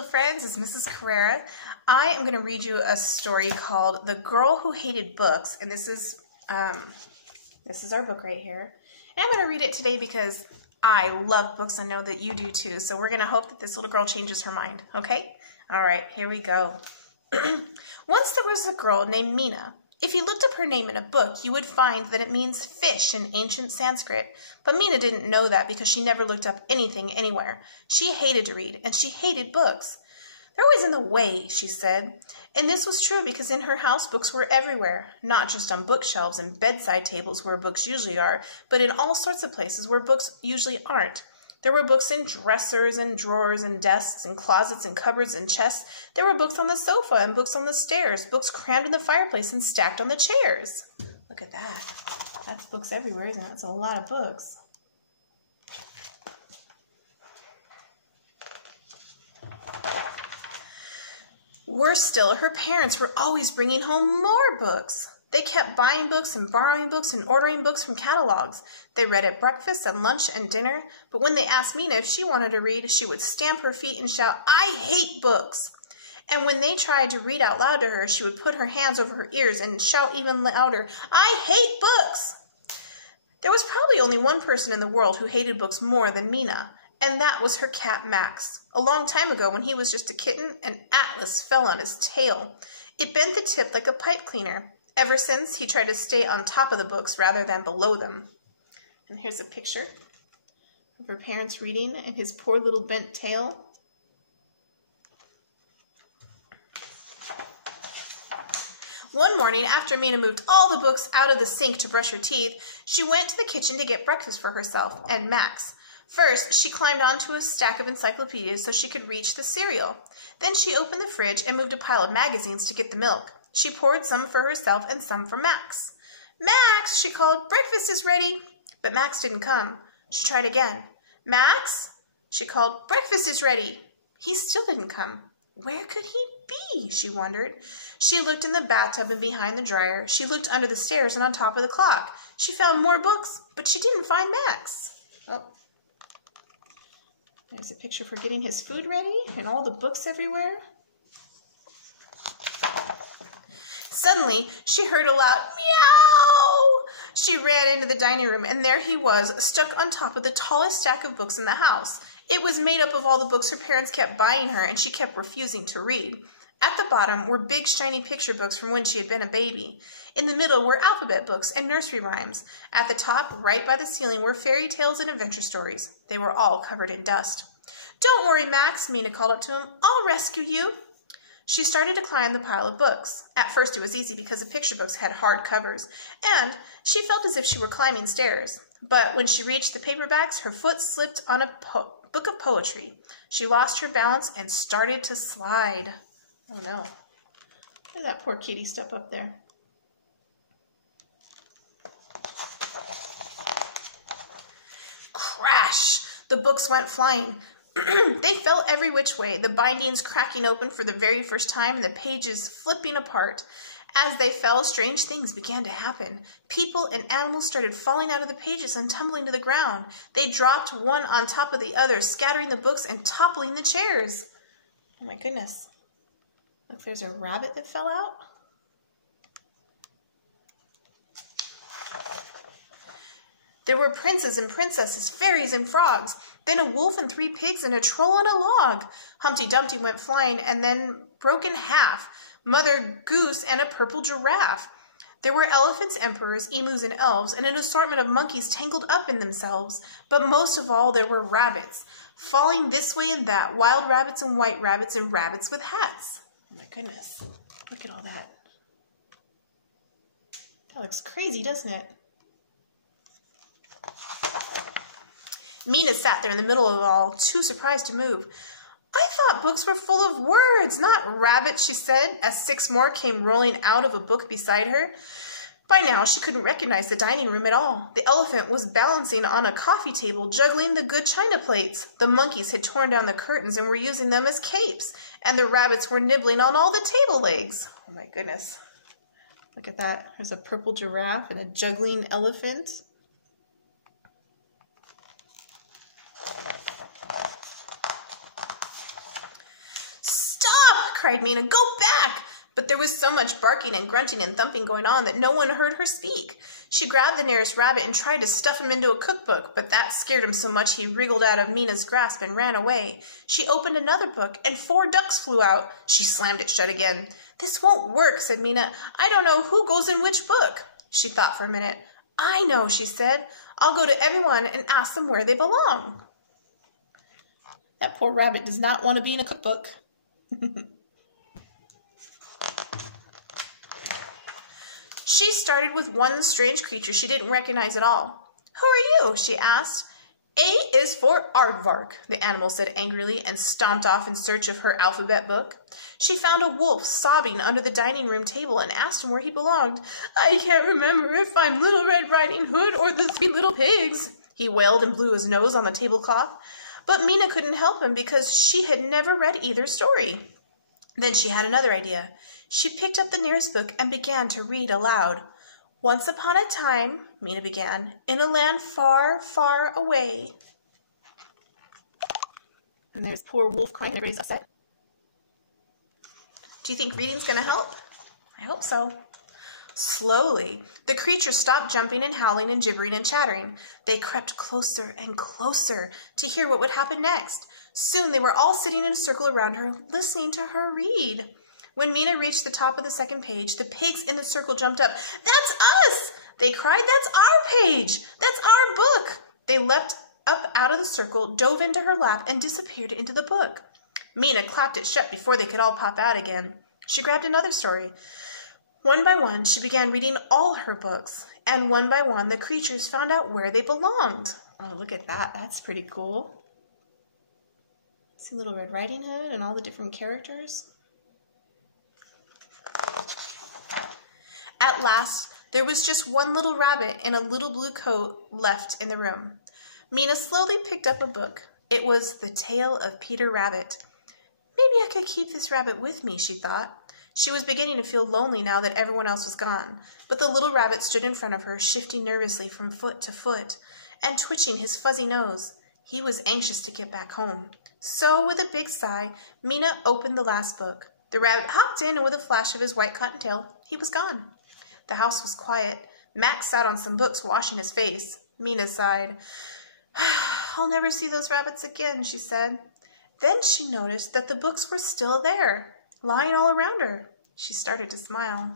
Hello friends, it's Mrs. Carrera. I am going to read you a story called The Girl Who Hated Books, and this is our book right here. And I'm going to read it today because I love books. I know that you do too, so we're going to hope that this little girl changes her mind, okay? Alright, here we go. Once there was a girl named Mina. If you looked up her name in a book, you would find that it means fish in ancient Sanskrit. But Mina didn't know that because she never looked up anything anywhere. She hated to read, and she hated books. They're always in the way, she said. And this was true because in her house, books were everywhere. Not just on bookshelves and bedside tables where books usually are, but in all sorts of places where books usually aren't. There were books in dressers and drawers and desks and closets and cupboards and chests. There were books on the sofa and books on the stairs, books crammed in the fireplace and stacked on the chairs. Look at that. That's books everywhere, isn't it? That's a lot of books. Worse still, her parents were always bringing home more books. They kept buying books and borrowing books and ordering books from catalogs. They read at breakfast and lunch and dinner, but when they asked Mina if she wanted to read, she would stamp her feet and shout, "I hate books!" And when they tried to read out loud to her, she would put her hands over her ears and shout even louder, "I hate books!" There was probably only one person in the world who hated books more than Mina, and that was her cat Max. A long time ago, when he was just a kitten, an atlas fell on his tail. It bent the tip like a pipe cleaner. Ever since, he tried to stay on top of the books rather than below them. And here's a picture of her parents reading and his poor little bent tail. One morning, after Mina moved all the books out of the sink to brush her teeth, she went to the kitchen to get breakfast for herself and Max. First, she climbed onto a stack of encyclopedias so she could reach the cereal. Then she opened the fridge and moved a pile of magazines to get the milk. She poured some for herself and some for Max. "Max," she called, "breakfast is ready." But Max didn't come. She tried again. "Max," she called, "breakfast is ready." He still didn't come. Where could he be? She wondered. She looked in the bathtub and behind the dryer. She looked under the stairs and on top of the clock. She found more books, but she didn't find Max. Oh. There's a picture for getting his food ready and all the books everywhere. Suddenly, she heard a loud meow. She ran into the dining room, and there he was, stuck on top of the tallest stack of books in the house. It was made up of all the books her parents kept buying her, and she kept refusing to read. At the bottom were big, shiny picture books from when she had been a baby. In the middle were alphabet books and nursery rhymes. At the top, right by the ceiling, were fairy tales and adventure stories. They were all covered in dust. "Don't worry, Max," Mina called up to him. "I'll rescue you." She started to climb the pile of books. At first it was easy because the picture books had hard covers, and she felt as if she were climbing stairs. But when she reached the paperbacks, her foot slipped on a book of poetry. She lost her balance and started to slide. Oh no. Look at that poor kitty stuff up there. Crash! The books went flying. They fell every which way, the bindings cracking open for the very first time and the pages flipping apart. As they fell, strange things began to happen. People and animals started falling out of the pages and tumbling to the ground. They dropped one on top of the other, scattering the books and toppling the chairs. Oh my goodness. Look, there's a rabbit that fell out. There were princes and princesses, fairies and frogs, then a wolf and 3 pigs and a troll on a log. Humpty Dumpty went flying and then broke in half. Mother Goose and a purple giraffe. There were elephants, emperors, emus, and elves, and an assortment of monkeys tangled up in themselves. But most of all, there were rabbits, falling this way and that, wild rabbits and white rabbits and rabbits with hats. Oh my goodness, look at all that. That looks crazy, doesn't it? Mina sat there in the middle of it all, too surprised to move. "I thought books were full of words, not rabbits," she said, as 6 more came rolling out of a book beside her. By now, she couldn't recognize the dining room at all. The elephant was balancing on a coffee table, juggling the good china plates. The monkeys had torn down the curtains and were using them as capes, and the rabbits were nibbling on all the table legs. Oh my goodness. Look at that. There's a purple giraffe and a juggling elephant. cried Mina. "Go back!" But there was so much barking and grunting and thumping going on that no one heard her speak. She grabbed the nearest rabbit and tried to stuff him into a cookbook, but that scared him so much he wriggled out of Mina's grasp and ran away. She opened another book, and 4 ducks flew out. She slammed it shut again. "This won't work," said Mina. "I don't know who goes in which book." She thought for a minute. "I know," she said. "I'll go to everyone and ask them where they belong." That poor rabbit does not want to be in a cookbook. She started with one strange creature she didn't recognize at all. "Who are you?" she asked. "A is for aardvark," the animal said angrily and stomped off in search of her alphabet book. She found a wolf sobbing under the dining room table and asked him where he belonged. "I can't remember if I'm Little Red Riding Hood or the 3 Little Pigs," he wailed and blew his nose on the tablecloth. But Mina couldn't help him because she had never read either story. Then she had another idea. She picked up the nearest book and began to read aloud. "Once upon a time," Mina began, "in a land far, far away." And there's poor wolf crying and everybody's upset. Do you think reading's going to help? I hope so. Slowly, the creatures stopped jumping and howling and gibbering and chattering. They crept closer and closer to hear what would happen next. Soon they were all sitting in a circle around her, listening to her read. When Mina reached the top of the second page, the pigs in the circle jumped up. "That's us!" they cried. "That's our page! That's our book!" They leapt up out of the circle, dove into her lap, and disappeared into the book. Mina clapped it shut before they could all pop out again. She grabbed another story. One by one, she began reading all her books, and one by one, the creatures found out where they belonged. Oh, look at that. That's pretty cool. See Little Red Riding Hood and all the different characters. At last, there was just one little rabbit in a little blue coat left in the room. Mina slowly picked up a book. It was The Tale of Peter Rabbit. "Maybe I could keep this rabbit with me," she thought. She was beginning to feel lonely now that everyone else was gone, but the little rabbit stood in front of her, shifting nervously from foot to foot and twitching his fuzzy nose. He was anxious to get back home. So, with a big sigh, Mina opened the last book. The rabbit hopped in, and with a flash of his white cottontail, he was gone. The house was quiet. Max sat on some books, washing his face. Mina sighed. "I'll never see those rabbits again," she said. Then she noticed that the books were still there, lying all around her. She started to smile.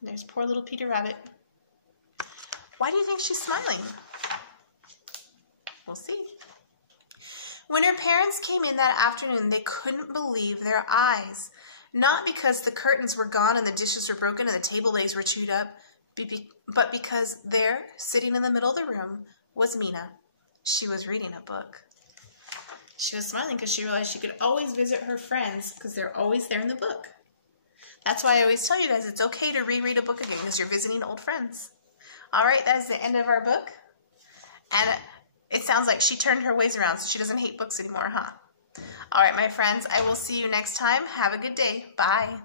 There's poor little Peter Rabbit. Why do you think she's smiling? We'll see. When her parents came in that afternoon, they couldn't believe their eyes. Not because the curtains were gone and the dishes were broken and the table legs were chewed up, but because there, sitting in the middle of the room, was Mina. She was reading a book. She was smiling because she realized she could always visit her friends because they're always there in the book. That's why I always tell you guys it's okay to reread a book again because you're visiting old friends. All right, that is the end of our book. And it sounds like she turned her ways around so she doesn't hate books anymore, huh? All right, my friends, I will see you next time. Have a good day. Bye.